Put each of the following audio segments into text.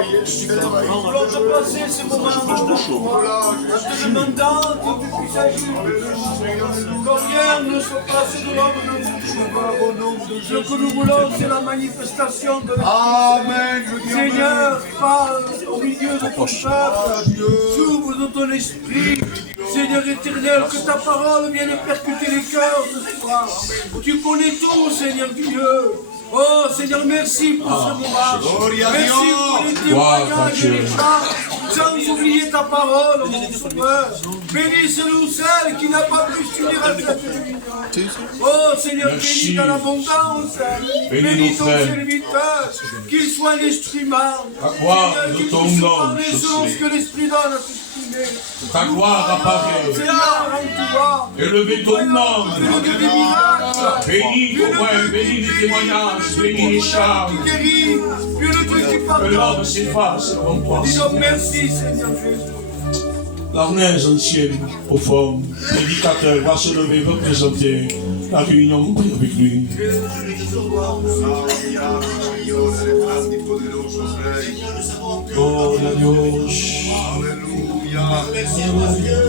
Nous voulons te passer ces moments en te demandant que tu puisses agir. Combien ne soit passé de l'homme de ce que nous voulons, c'est la manifestation de l'Esprit. Seigneur, parle au milieu de ton peuple. S'ouvre de ton esprit. Seigneur éternel, que ta parole vienne percuter les cœurs ce soir. Tu connais tout, Seigneur Dieu. Oh Seigneur, merci pour ce moment. Merci pour les témoignages et les chants, sans oublier ta parole, mon Sauveur. Bénisse-nous celle qui n'a pas pu s'unir à cette réunion. Oh Seigneur, bénis dans l'abondance. Bénis ton serviteur, qu'il soit l'instrument. Seigneur, qu'il puisse parler selon ce que l'Esprit donne à s'exprimer. Ta gloire apparaît. Seigneur, en toi. Élevez ton nom. Dieu des miracles. Bénis ton frère, bénis les témoignages, bénis les chants. Qui guérit, Dieu le Dieu qui Que pardonne. l'homme s'efface devant toi. Disons merci, Seigneur Jésus. L'arnèse ancienne, au fond, l'éducateur va se lever, représenter la réunion avec lui. Oh, l'agneau. Merci à Dieu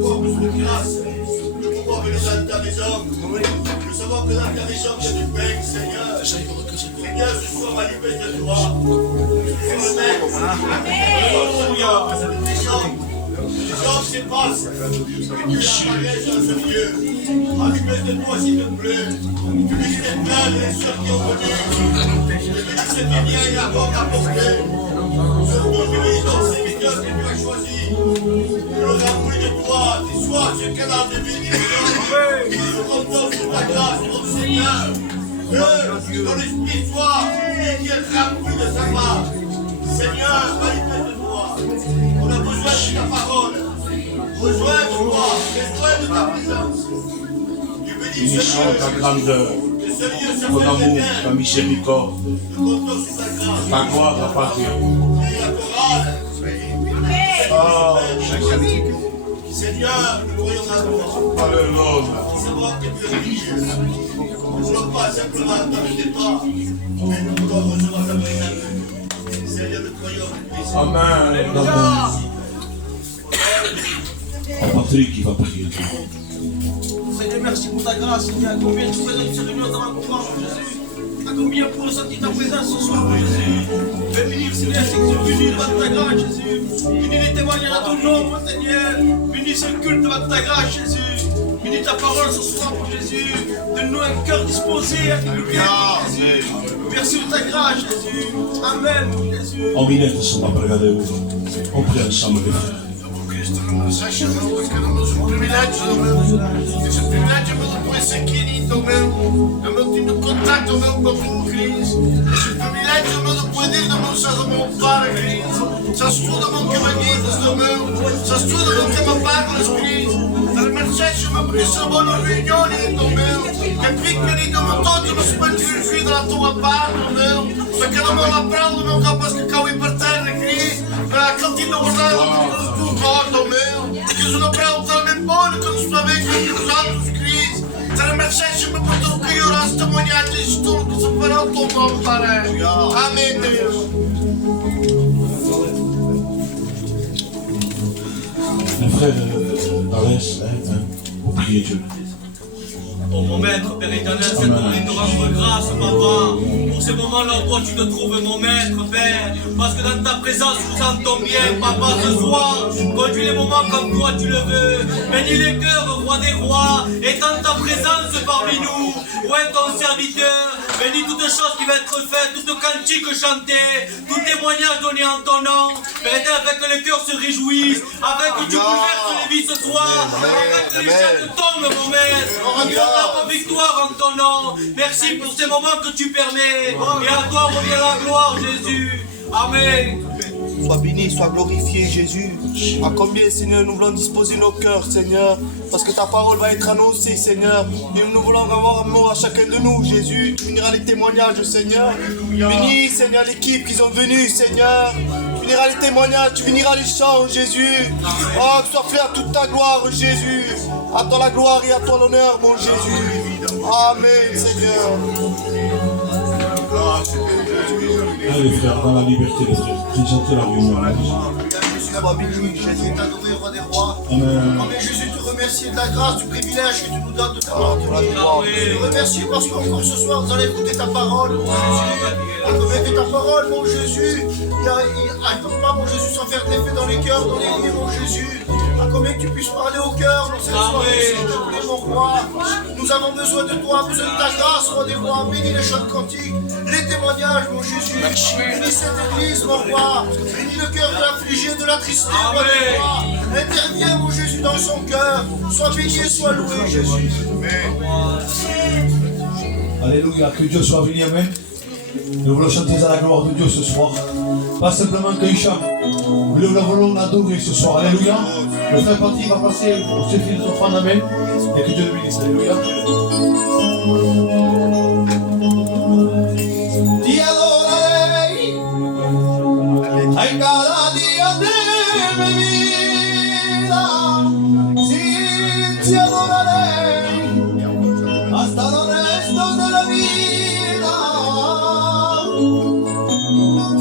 pour le grâce, de pouvoir venir dans ta maison, de savoir que dans ta maison il y a du pain, Seigneur. Seigneur, ce soir manifeste de toi. Les hommes s'effacent, et tu apparaît dans ce lieu. Manifeste de toi, s'il te plaît. Tu bénis les frères et les sœurs qui ont venu. Tu bénis ces biens et la porte à porter. Tu bénis ton serviteur que tu as choisi. Je le remplis de toi, tes soirs, ce canal de bénédiction. Je compte sur ta grâce, mon Seigneur. Que ton esprit soit qui est rempli de sa part. Seigneur, manifeste-toi. On a besoin de ta parole, besoin de toi, besoin de ta présence. Tu bénis Bénis ce lieu, ta grandeur, que ce lieu ton s'appelle amour, l'éternel. ta miséricorde, Je compte sur ta grâce. ta gloire apparaît. Et la chorale. Oh, Seigneur, nous croyons à toi. alléluia. Savoir que tu es Dieu. Nous ne voulons pas simplement t'arrêter pas, mais nous voulons recevoir ta présence. Seigneur, nous croyons en Christ. Amen. Amen. Patrick, il va prier. Seigneur, merci pour ta grâce, Seigneur. Combien tu présentes ces réunions dans ma gloire, Jésus. À combien pour ressentir ta présence ce soir, Jésus. Fais bénir, Seigneur, ceux qui sont venus devant ta grâce, Jésus. Bénis les témoignages à ton nom, mon Seigneur. Bénis ce culte devant ta grâce, Jésus. Bénis ta parole ce soir, pour Jésus. Donne-nous un cœur disposé à t'écouter, Jésus. Merci pour ta grâce, Jésus. Amen, Jésus. En minette, sono pregadevo. On prie ensemble les frères. Cristo non lo sai, perché non lo so privilegio, questo privilegio me lo può essere chiarito, non lo tengo contatto con Cristo, questo privilegio me lo puoi dire, non lo so come fare, Cristo, sa studio non che mi chiede, sa studio non che mi parla, Cristo, per me stesso, ma perché sono buone riunioni, che piccoli come tutti non si può uscire dalla tua parte, perché non me la prendo, non capisco che cavo per terra, Cristo, continuo a guardare tu corpo meu, che sono bravo talmente buono che non sto vecchio con altri Cristo. Sarà mercedes per poter che io la testimonianza di tutto che si farà il tuo nome fare. Amen, Dio. Les frères d'Arès, vous priez Dieu. Oh mon maître, Père éternel, c'est ton de rendre grâce, papa, pour ces moments-là où toi tu te trouves, mon maître, Père, parce que dans ta présence, nous entendons bien, papa, ce soir, conduis les moments comme toi tu le veux, bénis les cœurs, roi des rois, étends ta présence parmi nous, où est ton serviteur, bénis toutes choses qui vont être faites, toutes cantiques chantées, tout témoignage donné en ton nom, Père éternel, afin que les cœurs se réjouissent, afin que tu bouleverses les vies ce soir, afin que les chaînes tombent, mon maître, victoire en ton nom. Merci pour ces moments que tu permets. Et à toi revient la gloire, Jésus. Amen. Sois béni, sois glorifié, Jésus. À combien, Seigneur, nous voulons disposer nos cœurs, Seigneur, parce que ta parole va être annoncée, Seigneur. Et nous voulons avoir un mot à chacun de nous, Jésus. Tu béniras les témoignages, Seigneur. Bénis, Seigneur, l'équipe qui sont venus, Seigneur. Tu béniras les témoignages, tu béniras les chants, Jésus. Oh, que soit fait à toute ta gloire, Jésus. À toi la gloire et à toi l'honneur, mon Jésus. Amen, Seigneur. Allez frère, dans la liberté les frères. Présentez la rue. Jésus, la béni, Jésus, t'adorer, roi des rois. Amen. Amen, Jésus, te remercier de la grâce, du privilège que tu nous donnes de t'avoir entendu. Te remercier parce qu'encore ce soir, nous allons écouter ta parole, mon Jésus. Amen, que ta parole, mon Jésus, pas, mon Jésus, sans faire d'effet dans les cœurs, dans les vies, mon Jésus. À combien que tu puisses parler au cœur dans cette soirée, s'il te plaît, mon roi. Nous avons besoin de toi, besoin de ta grâce, roi des rois. Bénis les chants cantiques, les témoignages, mon Jésus. Bénis cette église, mon roi. Bénis le cœur de l'affligé, de l'attristé, roi des rois. Interviens, mon Jésus, dans son cœur. Sois béni et sois loué, Jésus. Amen. Alléluia, que Dieu soit béni, amen. Nous voulons chanter à la gloire de Dieu ce soir. Pas simplement qu'un chant. Nous voulons l'adorer ce soir. Alléluia. Le frère Patrick va passer au suffit de son frère, amen. Et que Dieu le bénisse. Alléluia. Te adoraré en cada día de mi vida. Sí, te adoraré hasta los restos de la vida.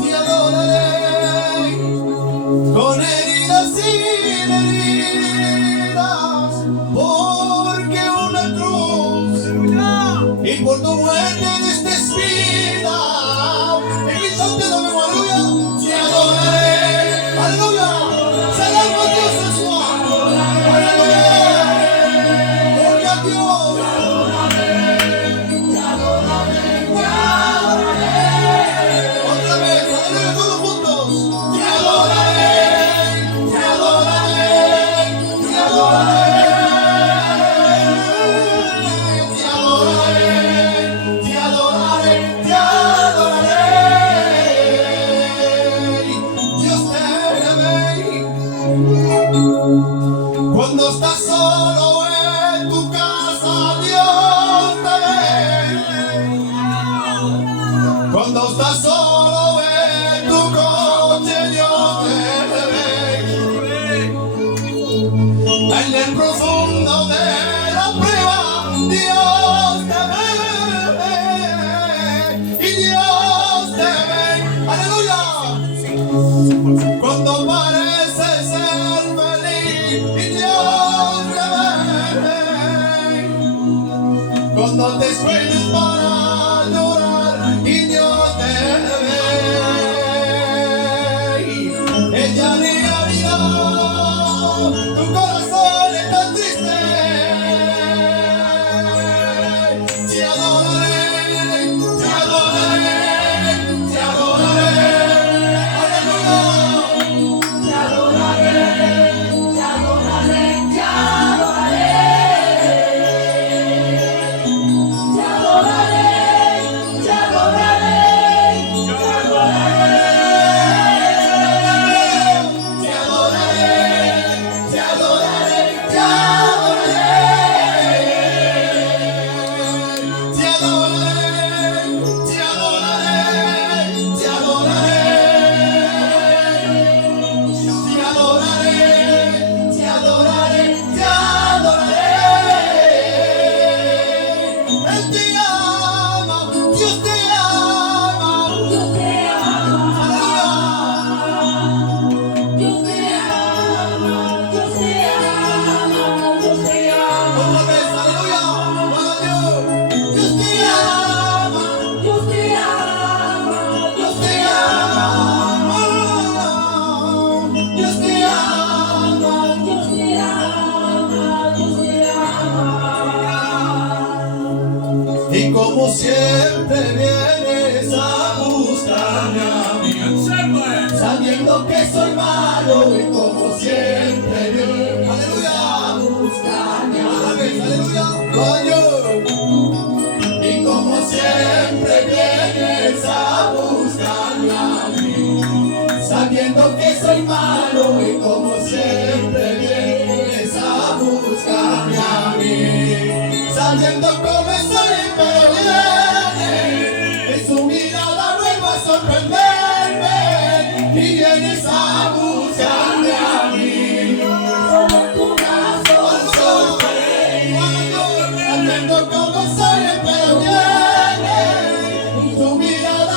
Te adoraré con heridas sin heridas, porque una cruz y por tu muerte diste vida. Y mi santo dame aleluya, te adoraré, aleluya, celebramos a Dios en su amor, aleluya, porque a Dios. Otra vez, aleluya, todos juntos. Te adoraré, te adoraré, te adoraré, te adoraré, te adoraré, te adoraré. Dios te ve cuando estás solo en tu casa. Dios te ve cuando estás solo en tu coche. Dios te ve en el profundo de la prueba. Dios te ve y Dios te ve. Aleluya. Cuando pareces ser feliz y Dios te ve. Cuando te esfuerzas para llorar y Dios te ve. Ella realidad, tu corazón está triste. Te adoraré, te adoraré, te adoraré. Aleluya. Te adoraré, te adoraré, te adoraré. Te adoraré, te adoraré, te adoraré. Te adoraré, te adoraré, te adoraré. Te adoraré, te adoraré, te adoraré. Te adoraré, te adoraré, te adoraré. Él te ama, Dios te ama, Dios te ama. Dios te ama, Dios te ama, Dios te ama. Otra vez, aleluya, para Dios. Dios te ama, Dios te ama, Dios te ama. Dios te ama, Dios te ama, Dios te ama. Y como siempre vienes a buscarme a mí, sabiendo que soy malo, y como siempre vienes, aleluya, a buscarme a mí, aleluya, y como siempre vienes a buscarme a mí, sabiendo que soy malo, y como siempre vienes a buscarme a mí, sabiendo cómo soy, pero vienes, en su mirada vuelvo a sorprenderme, y vienes a buscarme a mí. Solo tu brazo sabiendo cómo soy, pero vienes, en su mirada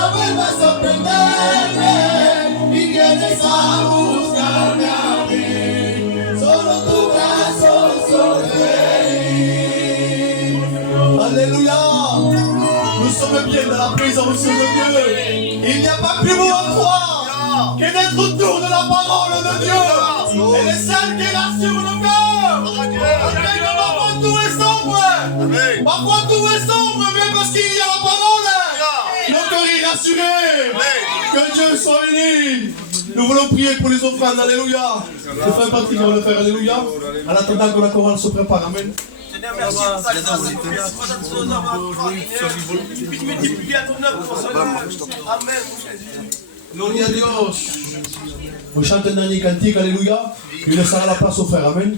la présence de Dieu. Il n'y a pas plus beau endroit que d'être autour de la parole de Dieu. Elle est celle qui rassure le cœur. Après que parfois tout est sombre. Parfois tout est sombre, mais parce qu'il y a la parole. Le cœur est rassuré. Que Dieu soit béni. Nous voulons prier pour les offrandes. Alléluia. Le frère Patrick va le faire. Alléluia. En attendant que la chorale se prépare. Amen. Seigneur, merci pour ta grâce et pour ta présence de nos âmes. Et puis tu multiplies à ton œuvre pour ce nom. Amen. Gloria a Dios. On chante un dernier cantique. Alléluia. Il laissera la place au frère. Amen.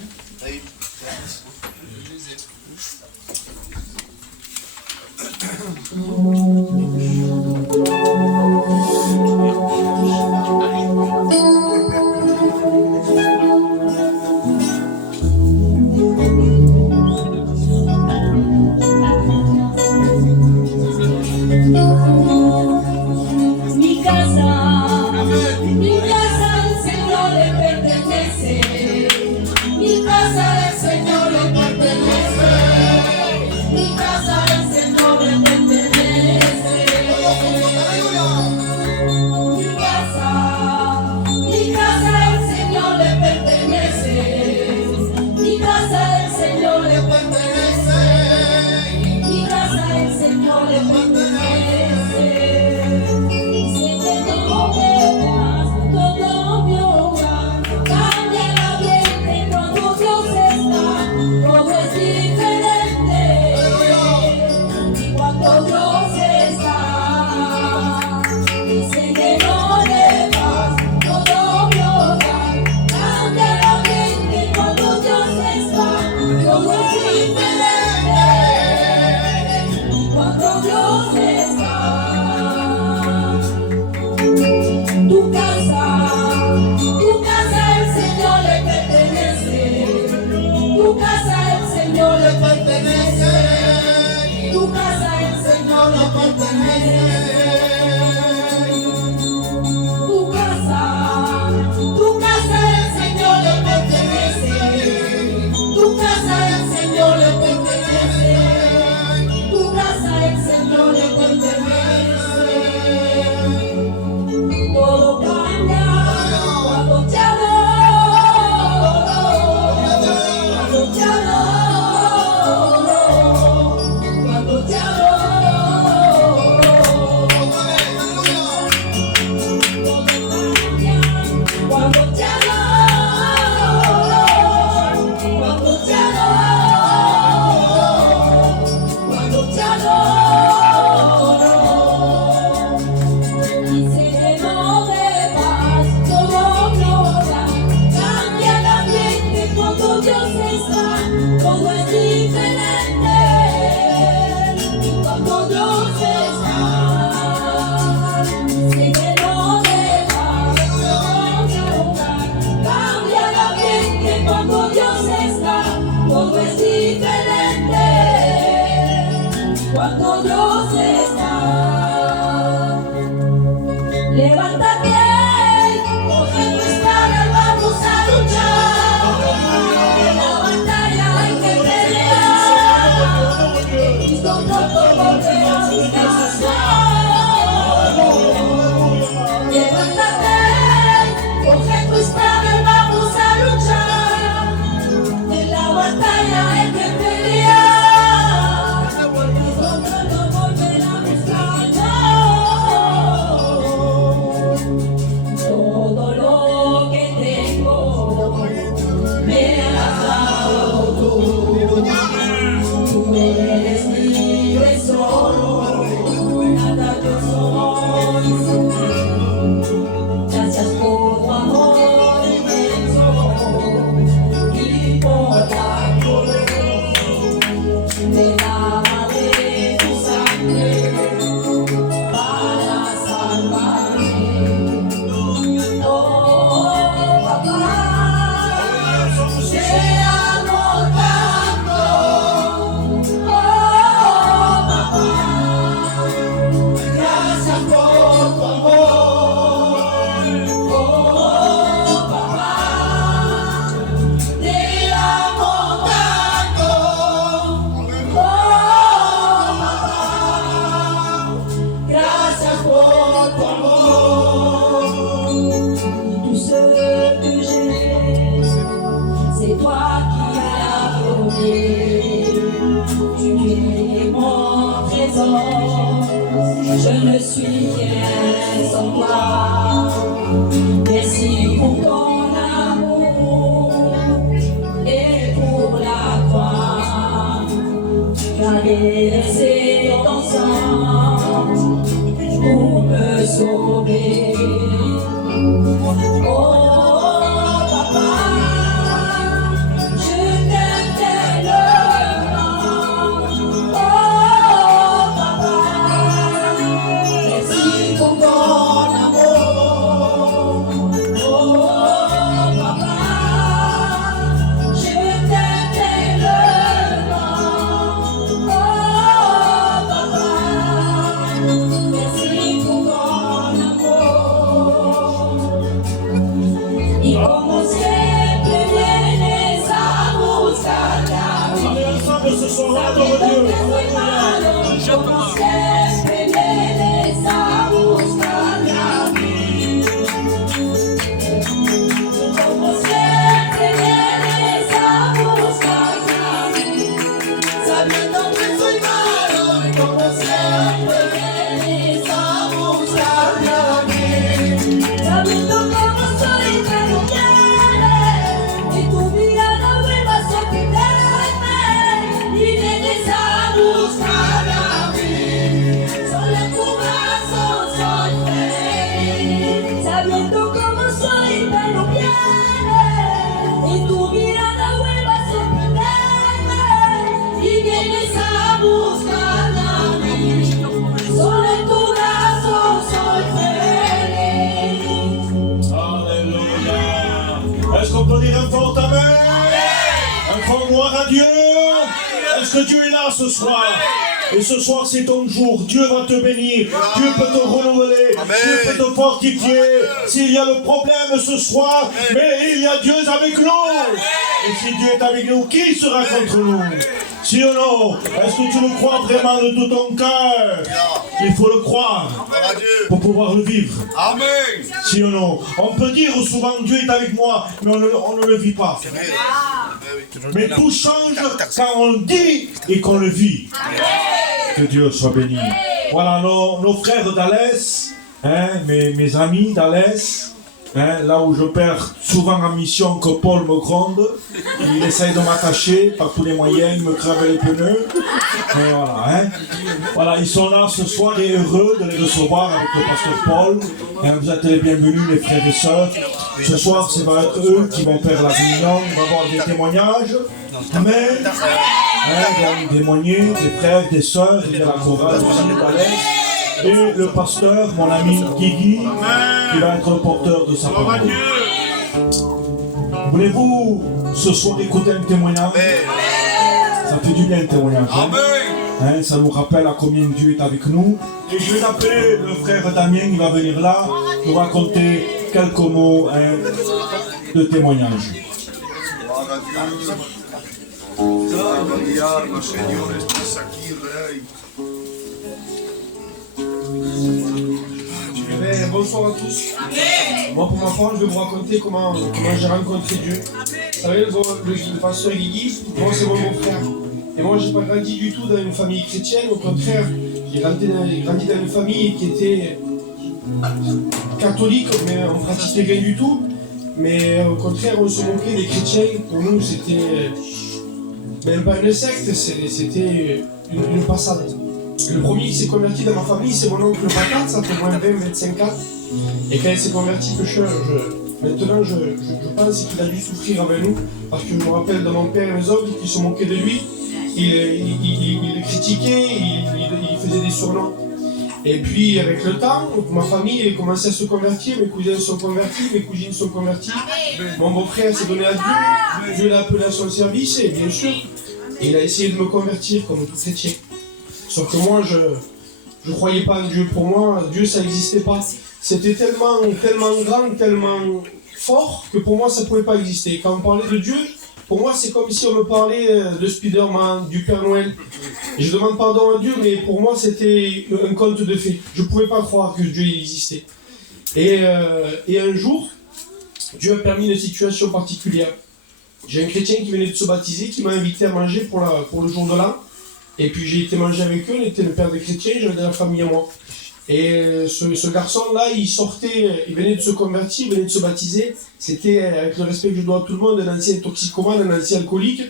Mi casa al Señor le pertenece. Mi casa al Señor le pertenece. Mi casa al Señor le pertenece. ce que j'ai, c'est toi qui l'as donné. Tu es mon trésor, je ne suis rien sans toi. Merci pour ton amour et pour la croix. J'allais laisser ton sang pour me sauver. Oh papa, je t'aime tellement. Oh papa, merci pour ton amour. Oh papa, je t'aime tellement. Oh papa, merci pour ton amour. Il commençait plus bien les amours On est ensemble ce soir, on adore Dieu. Sabiendo cómo soy, pero viene y tu mirada vuelve a sorprenderme y vienes a buscarme a mí. Solo en tu brazo soy feliz. Alléluia. Est-ce qu'on peut dire un fort amen? Un fort gloire à Dieu. Est-ce que Dieu est là ce soir? Et ce soir c'est ton jour, Dieu va te bénir, Dieu peut te renouveler, Dieu peut te fortifier. S'il y a le problème ce soir, mais il y a Dieu avec nous. Et si Dieu est avec nous, qui sera contre nous? Si ou non? Est-ce que tu le crois vraiment de tout ton cœur? Il faut le croire pour pouvoir le vivre. Amen. Si ou non? On peut dire souvent Dieu est avec moi, mais on ne le vit pas. Mais tout change quand on le dit et qu'on le vit. Que Dieu soit béni. Voilà nos frères d'Alès, hein, mes amis d'Alès, hein, là où je perds souvent en mission que Paul me gronde, il essaye de m'attacher par tous les moyens, il me crève les pneus. Mais voilà, hein. Voilà, ils sont là ce soir et heureux de les recevoir avec le pasteur Paul. Hein, vous êtes les bienvenus les frères et sœurs. Ce soir, ça va être eux qui vont faire la réunion, on va avoir des témoignages. Amen. Hein, vont témoigner des frères, des sœurs et de la chorale aussi d'Alès. Et le pasteur, mon ami Guigui, qui va être le porteur de sa parole. Voulez-vous ce soir écouter un témoignage? Ça fait du bien le témoignage. Hein? Hein, ça nous rappelle à combien Dieu est avec nous. Et je vais appeler le frère Damien, il va venir là, nous raconter quelques mots, hein, de témoignage. Bonsoir à tous. Moi, pour ma part, je vais vous raconter comment j'ai rencontré Dieu. Vous savez, le pasteur Guigui, moi, c'est mon beau-frère. Et moi, j'ai pas grandi du tout dans une famille chrétienne. Au contraire, j'ai grandi dans une famille qui était catholique, mais on pratiquait rien du tout. Mais au contraire, on se moquait des chrétiens. Pour nous, c'était même pas une secte, c'était une passade. Le premier qui s'est converti dans ma famille, c'est mon oncle Patate, ça fait moins 20-25 ans. Et quand il s'est converti, maintenant je pense qu'il a dû souffrir avec nous, parce que je me rappelle de mon père et mes oncles qui se moquaient de lui. Il le critiquait, il faisait des surnoms. Et puis avec le temps, ma famille a commencé à se convertir, mes cousins sont convertis, mes cousines sont converties. Mon beau-frère s'est donné à Dieu, Dieu l'a appelé à son service, et bien sûr, il a essayé de me convertir comme tout chrétien. Sauf que moi, je croyais pas en Dieu. Pour moi, Dieu, ça n'existait pas. C'était tellement grand, tellement fort, que pour moi, ça ne pouvait pas exister. Quand on parlait de Dieu, pour moi, c'est comme si on me parlait de Spider-Man, du Père Noël. Et je demande pardon à Dieu, mais pour moi, c'était un conte de fées. Je ne pouvais pas croire que Dieu existait. Et un jour, Dieu a permis une situation particulière. J'ai un chrétien qui venait de se baptiser, qui m'a invité à manger pour le jour de l'an. Et puis j'ai été manger avec eux, on était le père des chrétiens, j'avais de la famille à moi. Et ce garçon-là, il venait de se convertir, il venait de se baptiser. C'était, avec le respect que je dois à tout le monde, un ancien toxicomane, un ancien alcoolique.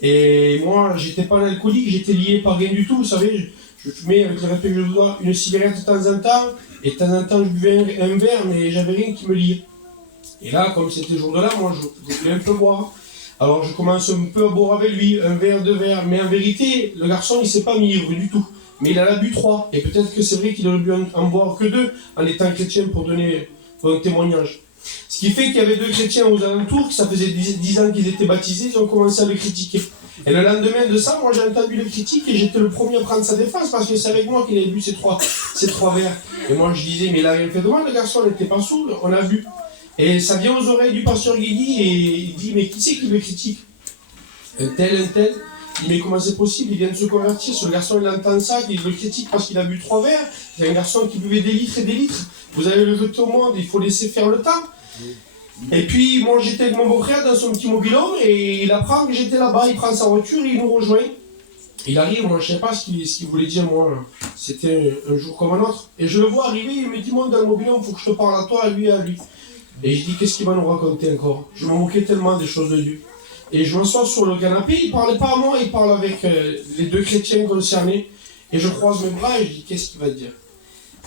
Et moi, j'étais pas un alcoolique, j'étais lié par rien du tout, vous savez. Je fumais, avec le respect que je dois, une cigarette de temps en temps. Et de temps en temps, je buvais un verre, mais j'avais rien qui me liait. Et là, comme c'était le jour de l'an, moi, je voulais un peu boire. Alors je commence un peu à boire avec lui, un verre, 2 verres. Mais en vérité, le garçon, il s'est pas mis ivre du tout. Mais il en a bu 3. Et peut-être que c'est vrai qu'il aurait dû en boire que 2 en étant chrétien pour donner un témoignage. Ce qui fait qu'il y avait 2 chrétiens aux alentours, que ça faisait 10 ans qu'ils étaient baptisés, ils ont commencé à le critiquer. Et le lendemain de ça, moi j'ai entendu le critique et j'étais le premier à prendre sa défense parce que c'est avec moi qu'il avait bu ces trois verres. Et moi je disais, mais il a rien fait de mal, le garçon n'était pas sourd, on a bu. Et ça vient aux oreilles du pasteur Guigui et il dit, mais qui c'est qui me critique? Un tel. Il dit, mais comment c'est possible? Il vient de se convertir, ce garçon il entend ça, il le critique parce qu'il a bu 3 verres. C'est un garçon qui buvait des litres et des litres. Vous avez le jeté au monde, il faut laisser faire le temps. Et puis moi j'étais avec mon beau-frère dans son petit mobilhome et il apprend que j'étais là-bas, il prend sa voiture et il nous rejoint. Il arrive, moi je sais pas ce qu'il voulait dire, moi c'était un jour comme un autre. Et je le vois arriver, il me dit, moi dans le mobilhome, il faut que je te parle à toi, à lui et à lui. Et je dis, qu'est-ce qu'il va nous raconter encore? Je me moquais tellement des choses de Dieu. Et je m'assois sur le canapé, il parlait pas à moi, il parle avec les 2 chrétiens concernés. Et je croise mes bras et je dis, qu'est-ce qu'il va dire?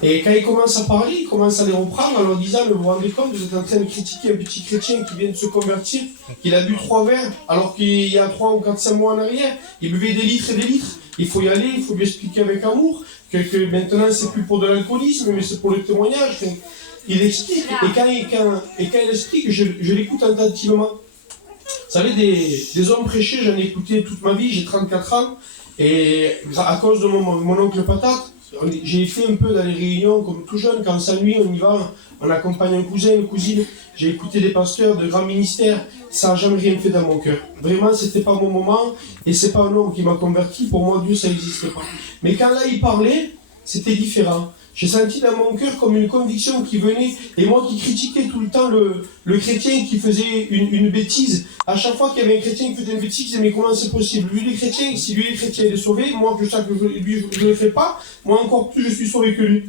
Et quand il commence à parler, il commence à les reprendre en leur disant, mais vous vous rendez compte, vous êtes en train de critiquer un petit chrétien qui vient de se convertir, qu'il a bu 3 verres, alors qu'il y a 3 ou 4-5 mois en arrière, il buvait des litres et des litres. Il faut y aller, il faut lui expliquer avec amour, que maintenant c'est plus pour de l'alcoolisme, mais c'est pour le témoignage. Il explique, et quand il explique, je l'écoute attentivement. Vous savez, des hommes prêchés, j'en ai écouté toute ma vie, j'ai 34 ans, et à cause de mon oncle Patate, j'ai fait un peu dans les réunions, comme tout jeune, quand on s'ennuie, on y va, on accompagne un cousin, une cousine. J'ai écouté des pasteurs de grands ministères, ça n'a jamais rien fait dans mon cœur. Vraiment, c'était pas mon moment, et c'est pas un homme qui m'a converti, pour moi, Dieu, ça n'existait pas. Mais quand là, il parlait, c'était différent. J'ai senti dans mon cœur comme une conviction qui venait, et moi qui critiquais tout le temps le chrétien qui faisait une bêtise. À chaque fois qu'il y avait un chrétien qui faisait une bêtise, je disais, mais comment c'est possible? Lui, les chrétiens, si lui, les chrétiens, il est sauvé, moi, que je sais que lui, je ne le fais pas, moi encore plus, je suis sauvé que lui.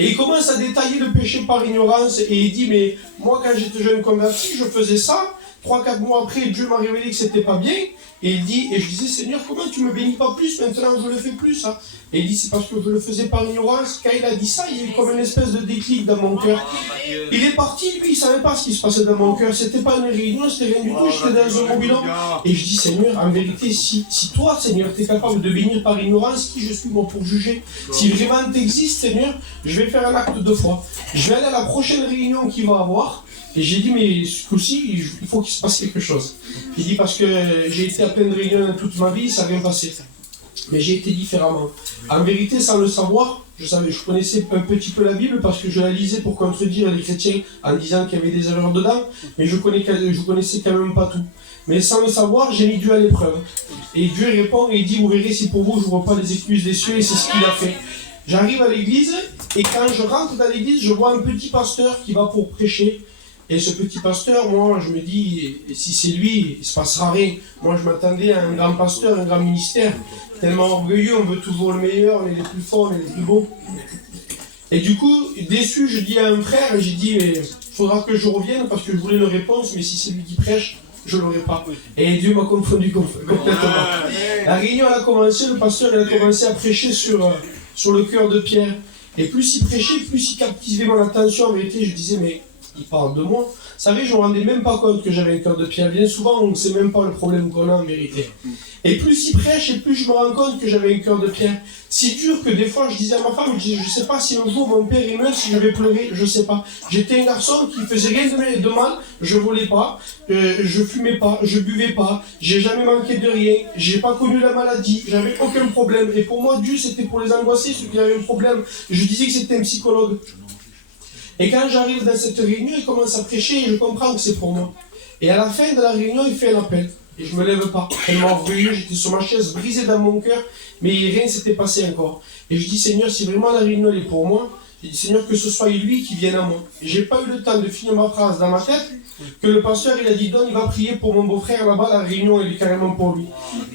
Et il commence à détailler le péché par ignorance, et il dit, mais moi, quand j'étais jeune converti, je faisais ça. 3-4 mois après, Dieu m'a révélé que c'était pas bien. Et il dit, et je disais, Seigneur, comment tu me bénis pas plus? Maintenant, je le fais plus, ça. Et il dit, c'est parce que je le faisais par ignorance. Quand il a dit ça, il y a eu comme une espèce de déclic dans mon cœur. Il est parti, lui, il savait pas ce qui se passait dans mon cœur. C'était pas une réunion, c'était rien du tout. J'étais dans un mobilhome. Et je dis, Seigneur, en vérité, si toi, Seigneur, tu es capable de bénir par ignorance, qui je suis moi pour juger? Si vraiment tu existes, Seigneur, je vais faire un acte de foi. Je vais aller à la prochaine réunion qu'il va avoir. Et j'ai dit, mais ce coup-ci, il faut qu'il se passe quelque chose. Il dit, parce que j'ai été à plein de réunions toute ma vie, ça vient passer. Mais j'ai été différemment. En vérité, sans le savoir, je connaissais un petit peu la Bible parce que je la lisais pour contredire les chrétiens en disant qu'il y avait des erreurs dedans, mais je connaissais quand même pas tout. Mais sans le savoir, j'ai mis Dieu à l'épreuve. Et Dieu répond et il dit, vous verrez si pour vous, je ne vois pas les excuses des cieux, et c'est ce qu'il a fait. J'arrive à l'église, et quand je rentre dans l'église, je vois un petit pasteur qui va pour prêcher. Et ce petit pasteur, moi, je me dis, si c'est lui, il ne se passera rien. Moi, je m'attendais à un grand pasteur, un grand ministère. Tellement orgueilleux, on veut toujours le meilleur, on est les plus forts, on est les plus beaux. Et du coup, déçu, je dis à un frère, j'ai dit, il faudra que je revienne parce que je voulais une réponse, mais si c'est lui qui prêche, je ne l'aurai pas. Et Dieu m'a confondu complètement. La réunion, elle a commencé, le pasteur, il a commencé à prêcher sur le cœur de Pierre. Et plus il prêchait, plus il captivait mon attention. En vérité, je disais, mais il parle de moi. Vous savez, je ne me rendais même pas compte que j'avais un cœur de pierre. Bien souvent, on ne sait même pas le problème qu'on a en vérité. Et plus il prêche, et plus je me rends compte que j'avais un cœur de pierre. Si dur que des fois, je disais à ma femme, je ne sais pas si un jour mon père il meurt, si je vais pleurer, je ne sais pas. J'étais un garçon qui faisait rien de mal, je ne volais pas, je fumais pas, je buvais pas, j'ai jamais manqué de rien, j'ai pas connu la maladie, j'avais aucun problème. Et pour moi, Dieu, c'était pour les angoisser, ceux qui avaient un problème. Je disais que c'était un psychologue. Et quand j'arrive dans cette réunion, il commence à prêcher et je comprends que c'est pour moi. Et à la fin de la réunion, il fait un appel. Et je ne me lève pas. Tellement orgueilleux, j'étais sur ma chaise, brisé dans mon cœur, mais rien ne s'était passé encore. Et je dis, Seigneur, si vraiment la réunion est pour moi, J'ai dit, Seigneur, que ce soit lui qui vienne à moi. J'ai pas eu le temps de finir ma phrase dans ma tête, que le pasteur, il a dit, Don, il va prier pour mon beau-frère là-bas, la réunion, elle est carrément pour lui.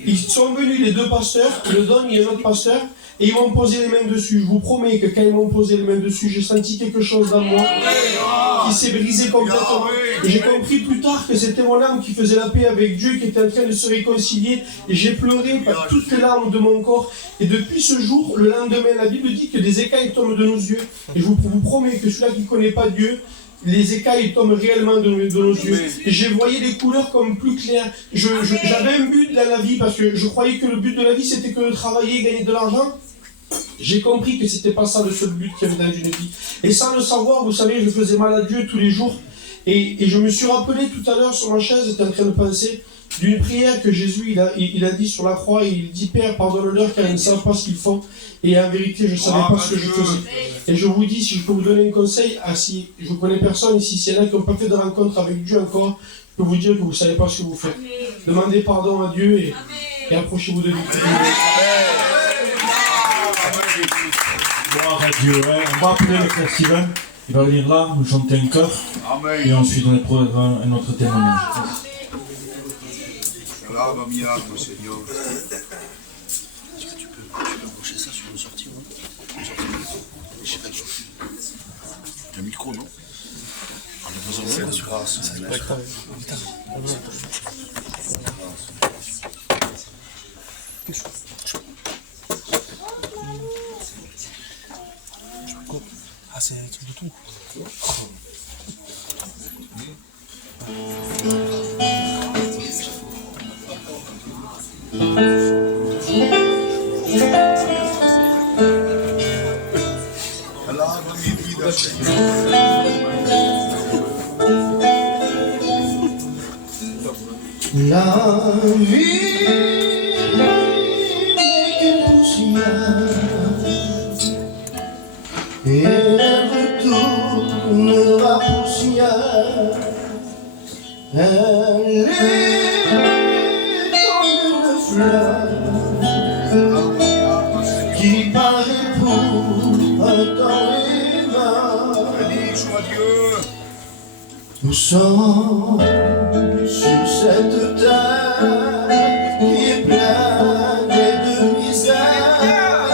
Ils sont venus, les deux pasteurs, le Don et un autre pasteur, et ils m'ont posé les mains dessus. Je vous promets que quand ils m'ont posé les mains dessus, j'ai senti quelque chose dans moi qui s'est brisé complètement. Et j'ai compris plus tard que c'était mon âme qui faisait la paix avec Dieu, qui était en train de se réconcilier. Et j'ai pleuré par toutes les larmes de mon corps. Et depuis ce jour, le lendemain, la Bible dit que des écailles tombent de nos yeux. Et je vous promets que celui-là qui ne connaît pas Dieu, les écailles tombent réellement de nos yeux. Et j'ai voyé les couleurs comme plus claires. J'avais un but dans la vie parce que je croyais que le but de la vie c'était que de travailler et gagner de l'argent. J'ai compris que c'était pas ça le seul but qu'il y avait dans une vie. Et sans le savoir, vous savez, je faisais mal à Dieu tous les jours. Et je me suis rappelé tout à l'heure sur ma chaise, j'étais en train de penser d'une prière que Jésus il a dit sur la croix. Et il dit, Père, pardonne-leur car ils ne savent pas ce qu'ils font. Et en vérité, je ne savais pas ce que je faisais. Et je vous dis, si je peux vous donner un conseil, si je ne connais personne ici, s'il y en a qui n'ont pas fait de rencontre avec Dieu encore, je peux vous dire que vous ne savez pas ce que vous faites. Demandez pardon à Dieu et approchez-vous de lui. Gloire à Dieu. Hein. On va appeler le frère Steven. Il va venir là, nous chanter un chœur. Et ensuite, on prendra un autre témoignage. Bravo, mi âme, Seigneur. Est-ce que tu peux brancher ça sur une sortie, je sais pas que je suis. Un micro, non? On a besoin de sur grâce. Ah, c'est un truc de tout. La vie n'est qu'une poussière et elle retournera poussière. Elle est comme une fleur qui paraît pour un temps nous sommes sur cette terre qui est pleine de misère,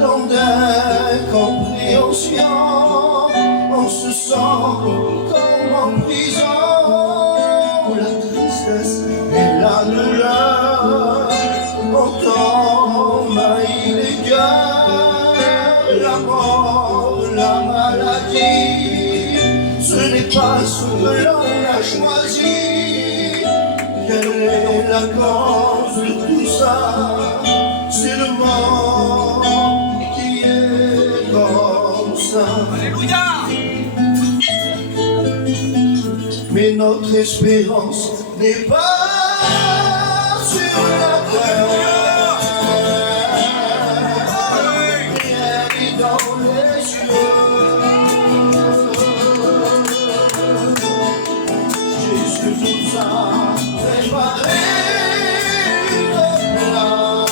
dans d'incompréhension, on se sent comme en prison. La tristesse et la douleur ont envahi les cœurs, la mort, la maladie, ce n'est pas ce que l'on a choisi. Quelle est la cause de tout ça? C'est le monde qui est comme ça. Alléluia! Mais notre espérance n'est pas sur la terre. Elle est dans les cieux. Jésus nous a préparé une place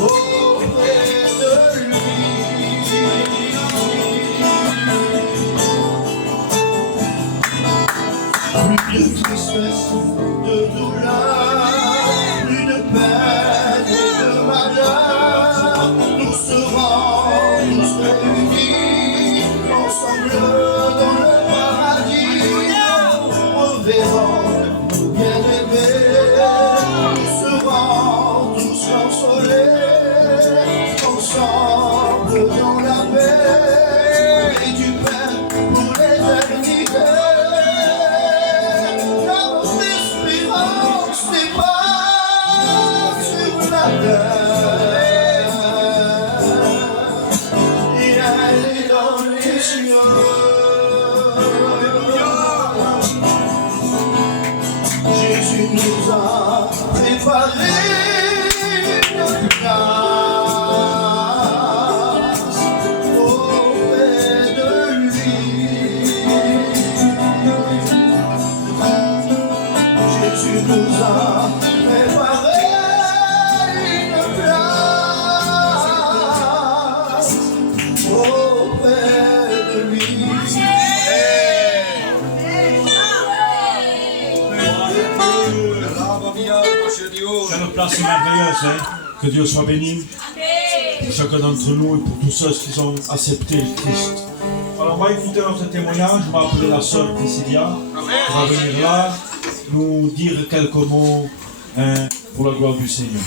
auprès de lui. Plus de tristesse, de douleur, plus de peine et de malheur. Nous serons tous réunis ensemble dans le paradis. Nous reverrons nos bien-aimés. Nous serons tous consolés ensemble dans la paix et du pain pour l'éternité. Notre espérance n'est pas sur la terre, et elle est dans les cieux. Jésus nous a préparé une place auprès de lui. Jésus nous a préparé une place place merveilleuse, hein. Que Dieu soit béni pour chacun d'entre nous et pour tous ceux qui ont accepté le Christ. Alors on va écouter notre témoignage. Je vais appeler la sœur Priscilla. Elle va venir là nous dire quelques mots, hein, pour la gloire du Seigneur.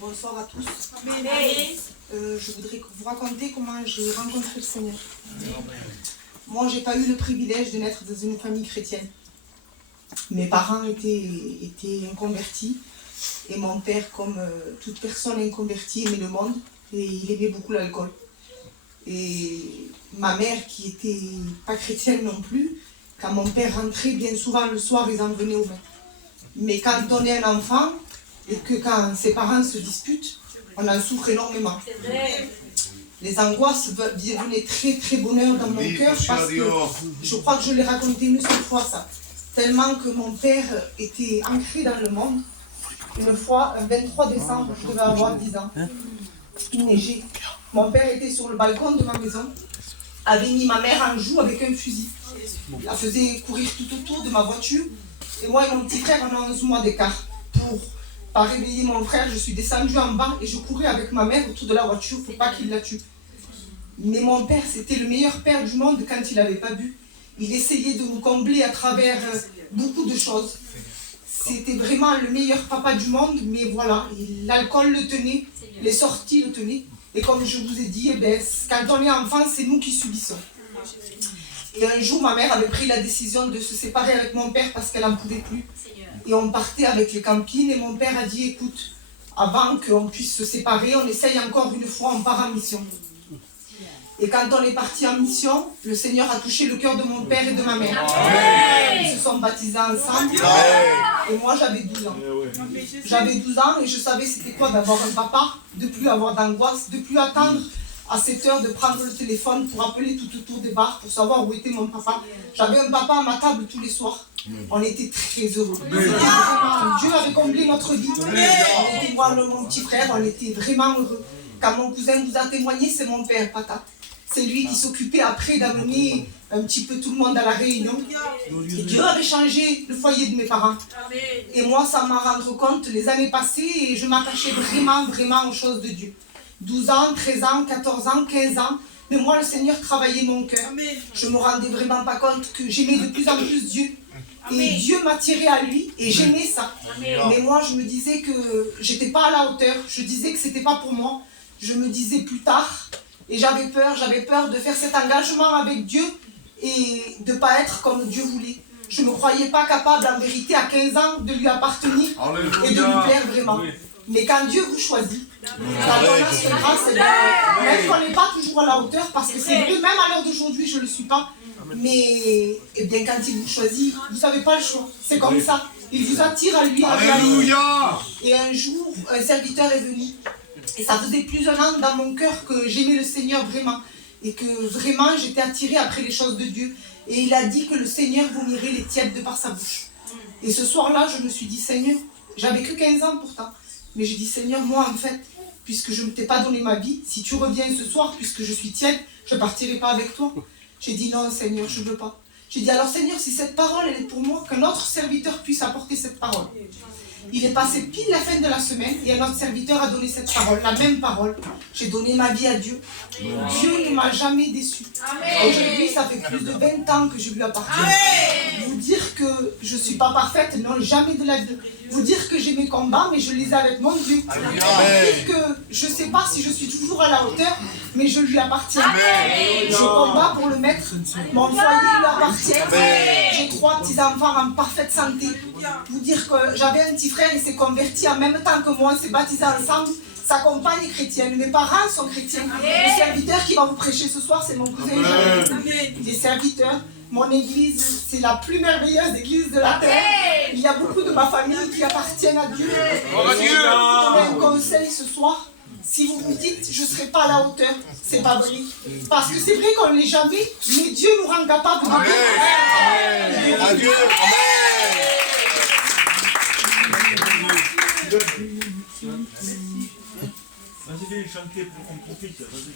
Bonsoir à tous. Je voudrais vous raconter comment j'ai rencontré le Seigneur. Moi, j'ai pas eu le privilège de naître dans une famille chrétienne. Mes parents étaient inconvertis et mon père, comme toute personne inconvertie, aimait le monde et il aimait beaucoup l'alcool. Et ma mère, qui était pas chrétienne non plus, quand mon père rentrait, bien souvent le soir, ils en venaient au vin. Mais quand on est un enfant, et que quand ses parents se disputent, on en souffre énormément. Les angoisses venaient très très bonheur dans mon cœur parce que je crois que je l'ai raconté une seule fois ça. Tellement que mon père était ancré dans le monde. Une fois, un 23 décembre, je devais avoir 10 ans, il neigeait. Mon père était sur le balcon de ma maison, avait mis ma mère en joue avec un fusil. Il la faisait courir tout autour de ma voiture. Et moi et mon petit frère, on a 11 mois d'écart. Pour pas réveiller mon frère, je suis descendue en bas et je courais avec ma mère autour de la voiture pour pas qu'il la tue. Mais mon père, c'était le meilleur père du monde quand il n'avait pas bu. Il essayait de nous combler à travers beaucoup de choses. C'était vraiment le meilleur papa du monde, mais voilà, l'alcool le tenait, les sorties le tenaient. Et comme je vous ai dit, quand on est enfant, c'est nous qui subissons. Et un jour, ma mère avait pris la décision de se séparer avec mon père parce qu'elle n'en pouvait plus. Et on partait avec le camping et mon père a dit, écoute, avant qu'on puisse se séparer, on essaye encore une fois, on part en mission. Et quand on est parti en mission, le Seigneur a touché le cœur de mon père et de ma mère. Ils se sont baptisés ensemble. Et moi, j'avais 12 ans. J'avais 12 ans et je savais c'était quoi d'avoir un papa, de plus avoir d'angoisse, de plus attendre à 7 heures de prendre le téléphone pour appeler tout autour des bars pour savoir où était mon papa. J'avais un papa à ma table tous les soirs. On était très heureux. Dieu avait comblé notre vie. On était voir mon petit frère, on était vraiment heureux. Quand mon cousin vous a témoigné, c'est mon père, patate. C'est lui qui s'occupait après d'amener un petit peu tout le monde à la réunion. Et Dieu avait changé le foyer de mes parents. Et moi, ça m'a rendu compte les années passées et je m'attachais vraiment, vraiment aux choses de Dieu. 12 ans, 13 ans, 14 ans, 15 ans. Mais moi, le Seigneur travaillait mon cœur. Je ne me rendais vraiment pas compte que j'aimais de plus en plus Dieu. Et Dieu m'attirait à lui et j'aimais ça. Mais moi, je me disais que j'étais pas à la hauteur. Je disais que c'était pas pour moi. Je me disais plus tard. Et j'avais peur de faire cet engagement avec Dieu et de ne pas être comme Dieu voulait. Je ne me croyais pas capable, en vérité, à 15 ans, de lui appartenir et de lui plaire vraiment. Mais quand Dieu vous choisit, quand on a cette grâce, même qu'on n'est pas toujours à la hauteur, parce que c'est vrai, même à l'heure d'aujourd'hui, je ne le suis pas. Mais eh bien, quand il vous choisit, vous ne savez pas le choix. C'est comme ça. Il vous attire à lui. Alléluia. Et un jour, un serviteur est venu. Et ça faisait plus d'un an dans mon cœur que j'aimais le Seigneur vraiment. Et que vraiment j'étais attirée après les choses de Dieu. Et il a dit que le Seigneur vomirait les tièdes de par sa bouche. Et ce soir-là, je me suis dit, Seigneur, j'avais que 15 ans pourtant. Mais j'ai dit, Seigneur, moi en fait, puisque je ne t'ai pas donné ma vie, si tu reviens ce soir, puisque je suis tiède, je ne partirai pas avec toi. J'ai dit, non Seigneur, je ne veux pas. J'ai dit, alors Seigneur, si cette parole elle est pour moi, qu'un autre serviteur puisse apporter cette parole. Il est passé pile la fin de la semaine et un autre serviteur a donné cette parole, la même parole. J'ai donné ma vie à Dieu. Dieu ne m'a jamais déçu. Aujourd'hui, ça fait plus de 20 ans que je lui appartiens. Vous dire que je ne suis pas parfaite, non, jamais de la vie. Vous dire que j'ai mes combats, mais je les ai avec mon Dieu. Vous dire que je ne sais pas si je suis toujours à la hauteur, mais je lui appartiens. Je combat pour le mettre. Mon foyer lui appartient. J'ai 3 petits-enfants en parfaite santé. Vous dire que j'avais un petit frère, il s'est converti en même temps que moi, on s'est baptisés ensemble. Sa compagne est chrétienne, mes parents sont chrétiens. Le serviteur qui va vous prêcher ce soir, c'est mon cousin Jean. Il est serviteur. Mon église, c'est la plus merveilleuse église de la terre. Il y a beaucoup de ma famille qui appartiennent à Dieu. Je vous donne un conseil ce soir. Si vous vous dites, je ne serai pas à la hauteur, c'est pas vrai. Parce que c'est vrai qu'on ne l'est jamais, mais Dieu nous rend capables de Dieu. Vas-y, viens chanter pour qu'on profite. Vas-y.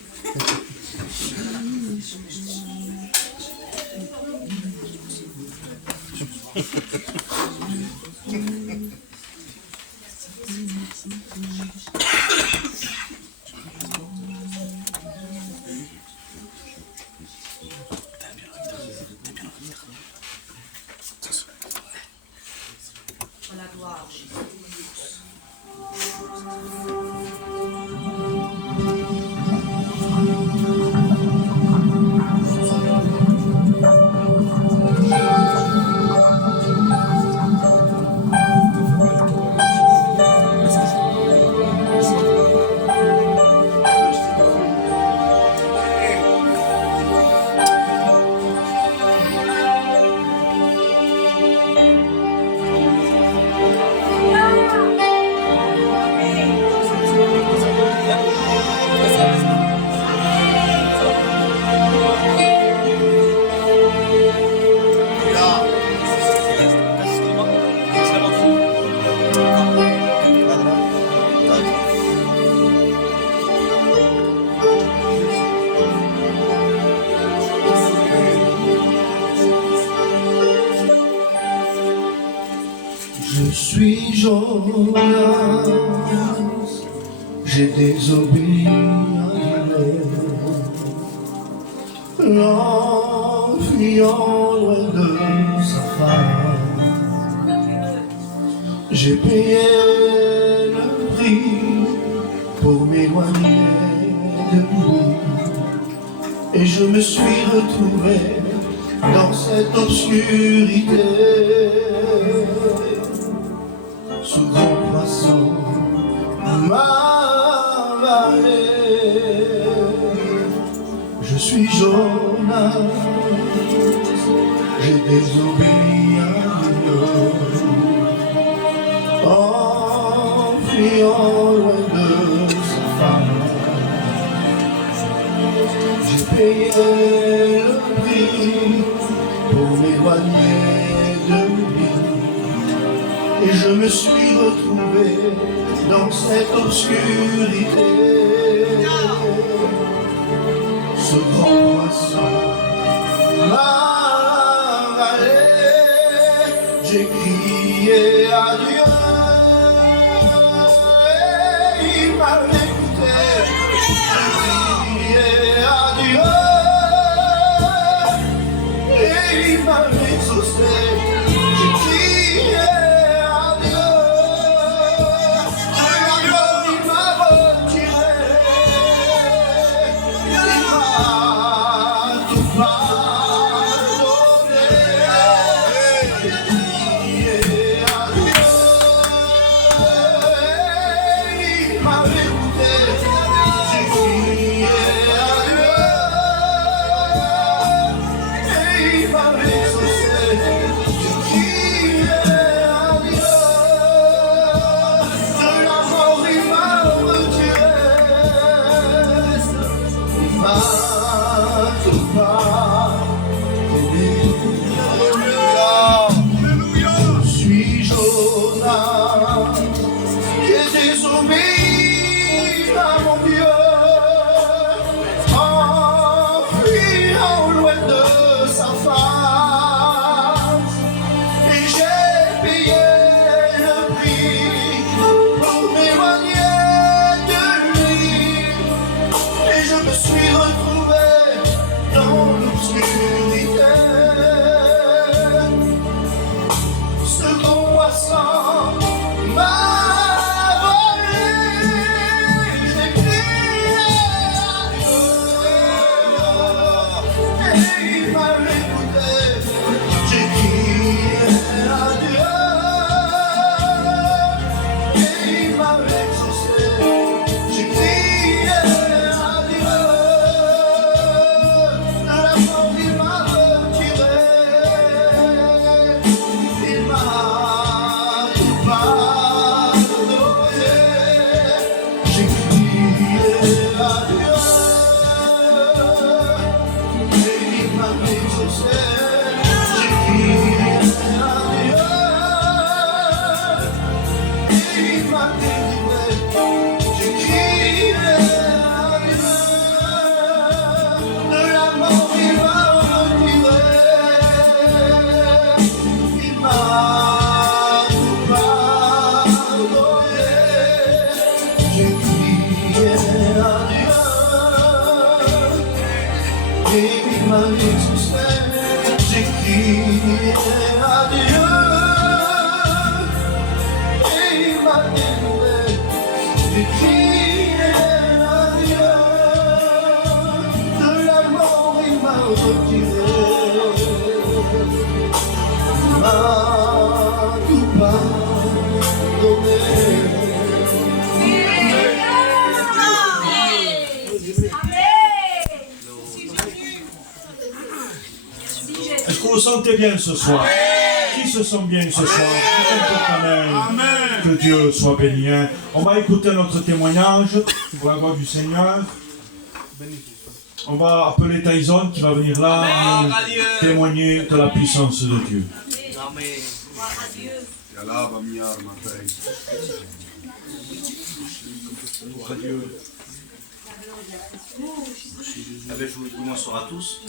La gloire. Je suis Jonas, j'ai désobéi à Dieu, l'enfuyant loin de sa femme. J'ai payé le prix pour m'éloigner de lui, et je me suis retrouvé dans cette obscurité. Sous grand poisson m'a avalé. Je suis Jonas, j'ai désobéi à Dieu, en fuyant loin de sa femme. J'ai payé le prix pour m'éloigner de lui, et je me suis retrouvé dans cette obscurité. Ce grand poisson m'a avalé. J'ai crié à Dieu et il m'a écouté. J'ai crié à Dieu et il m'a exaucé. J'ai crié j'ai crié à Dieu et il m'a délivré. J'ai crié à Dieu de la mort, il m'a retiré. Il m'a tout pardonné. Est-ce que vous sentez bien ce soir? Qui se sent bien ce soir? Amen. Que Dieu soit béni. Hein. On va écouter notre témoignage pour la gloire du Seigneur. On va appeler Tyson qui va venir là témoigner de la puissance de Dieu. Je vous dis bonsoir à tous.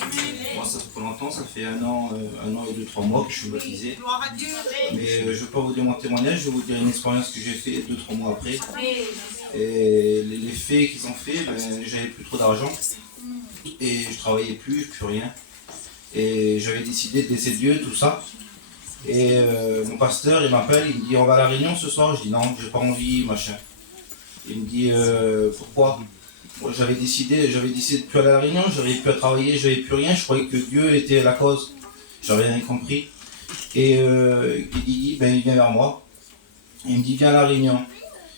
Moi, ça fait longtemps, ça fait un an et 2-3 mois que je suis baptisé. Mais je ne vais pas vous dire mon témoignage, je vais vous dire une expérience que j'ai faite 2-3 mois après. Et les faits qu'ils ont fait, j'avais plus trop d'argent. Et je travaillais plus rien. Et j'avais décidé de laisser Dieu, tout ça. Et mon pasteur, il m'appelle, il me dit on va à la réunion ce soir. Je dis non, j'ai pas envie, machin. Il me dit pourquoi? Moi, j'avais décidé de plus aller à la réunion, j'avais plus à travailler, j'avais plus rien, je croyais que Dieu était la cause. J'avais rien compris. Et il vient vers moi. Il me dit viens à la réunion.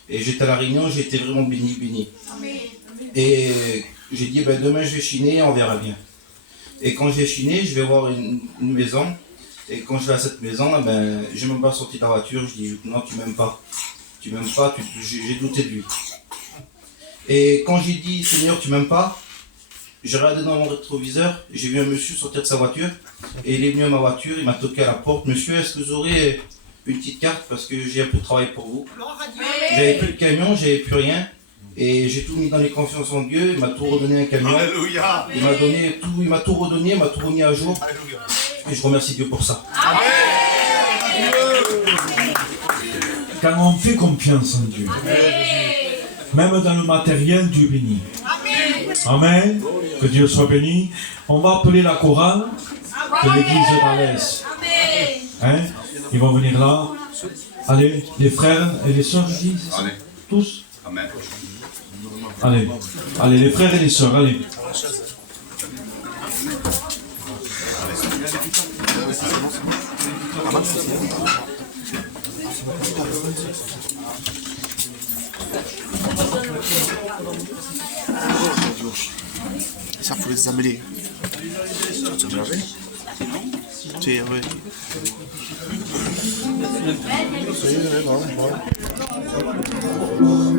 Et j'étais à la réunion, j'étais vraiment béni. Et j'ai dit demain je vais chiner, on verra bien. Et quand j'ai chiné, je vais voir une maison. Et quand je vais à cette maison, j'ai même pas sorti de la voiture, je dis non tu m'aimes pas. Tu m'aimes pas, j'ai douté de lui. Et quand j'ai dit Seigneur tu m'aimes pas, j'ai regardé dans mon rétroviseur, j'ai vu un monsieur sortir de sa voiture et il est venu à ma voiture, il m'a toqué à la porte. Monsieur, est-ce que vous aurez une petite carte parce que j'ai un peu de travail pour vous. J'avais plus de camion, j'avais plus rien et j'ai tout mis dans les confiances en Dieu, il m'a tout redonné un camion. Alléluia. Il m'a tout redonné, il m'a tout remis à jour. Alléluia. Et je remercie Dieu pour ça. Amen. Quand on fait confiance en Dieu, même dans le matériel, Dieu bénit. Amen. Que Dieu soit béni. On va appeler la chorale de l'église d'Alès. Hein? Ils vont venir là. Allez, les frères et les sœurs, je dis, tous. Amen. Allez, les frères et les sœurs, allez. Ça faut les amener. Tu veux laver? Tu veux? Oui,